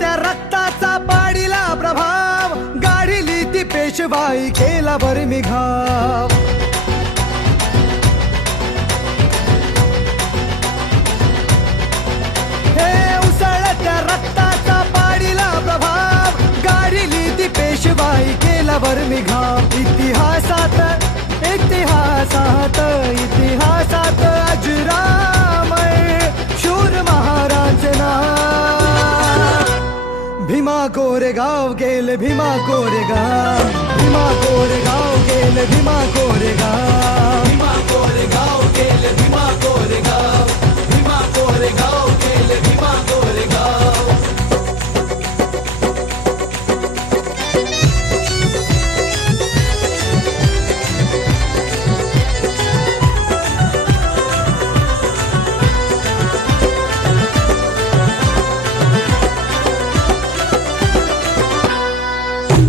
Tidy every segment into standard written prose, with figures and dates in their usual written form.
त्या रक्ताचा पाडीला प्रभाव, गाढिली ती पेशवाई केला बरमी घाव. हे उसळत्या रक्ताचा पाडीला प्रभाव, गाढिली ती पेशवाई केला बरमी घाव. इतिहासात इतिहासात इतिहासात अजरामर शूर महाराज नाव. भीमा कोरेगाव गेले भीमा कोरेगाव, भीमा कोरेगाव गेले भीमा कोरेगाव, भीमा कोरेगाव गेले भीमा कोरेगाव, भीमा कोरेगाव गेले भीमा कोरेगाव.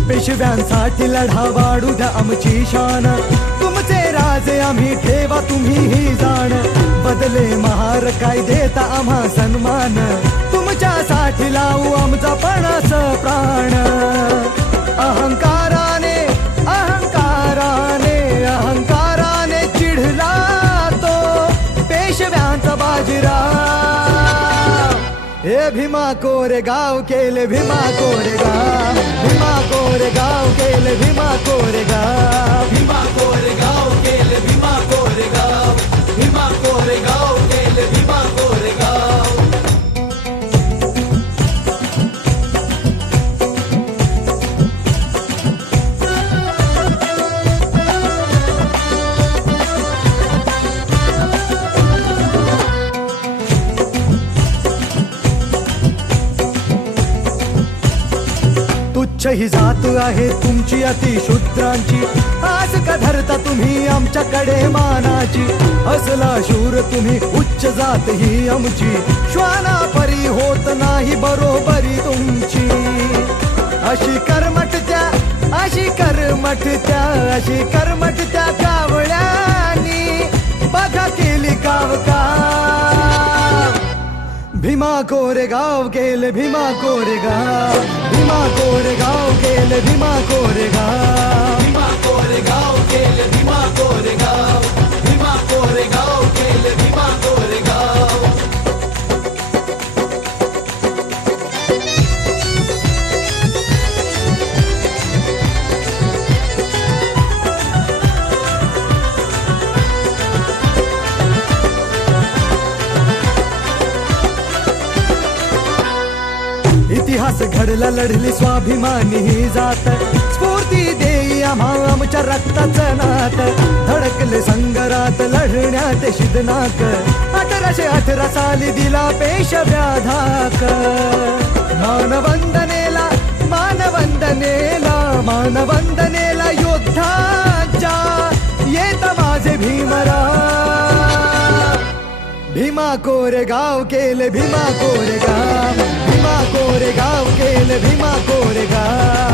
पेशव्यांसाठी लढा वाढू द्या आमची शान, तुमचे राजे आम्ही ठेवा तुम्ही ही जाण. बदले महार काय देता आम्हा सन्मान, तुमच्यासाठी लावू आमचा पणास प्राण. अहंकाराने अहंकाराने अहंकाराने चिढला तो पेशव्यांचा बाजीराव. हे भीमा कोरेगाव केले भीमा कोरेगाव, भीमा कोरेगाव केले भीमा कोरेगाव, भीमा कोरेगाव गेले भीमा कोरेगाव, भीमा कोरेगाव गेले भीमा कोरेगाव. तुच्छ ही जात आहे तुमची अतिशूद्रांची, आज का धरता तुम्ही आमच्याकडे मानाची. असला शूर तुम्ही उच्च जात ही आमची, श्वाना परी होत नाही बरोबरी तुमची. अशी कर्मठ त्या अशी कर्मठ त्या अशी कर्मठ त्या कावळ्यांनी बघा केली काव काव. भीमा कोरेगाव गेले भीमा कोरेगाव, भीमा कोरेगाव गेले भीमा कोरेगाव, भीमा कोरेगाव गेले भीमा कोरेगाव, भीमा कोरेगाव गेले भीमा कोरेगाव. इतिहास घडला लढली स्वाभिमानी ही जात, स्फूर्ती देई आम्हा आमच्या रक्ताचं नात. धडकले संगरात लढण्यात शिदनाक, 1818 साली दिला पेशव्या धाक. मानवंदनेला मानवंदनेला मानवंदनेला योद्धाच्या येत माझे भीमराव. भीमा कोरेगाव केले भीमा कोरेगाव, भीमा कोरेगाव केले भीमा कोरेगाव.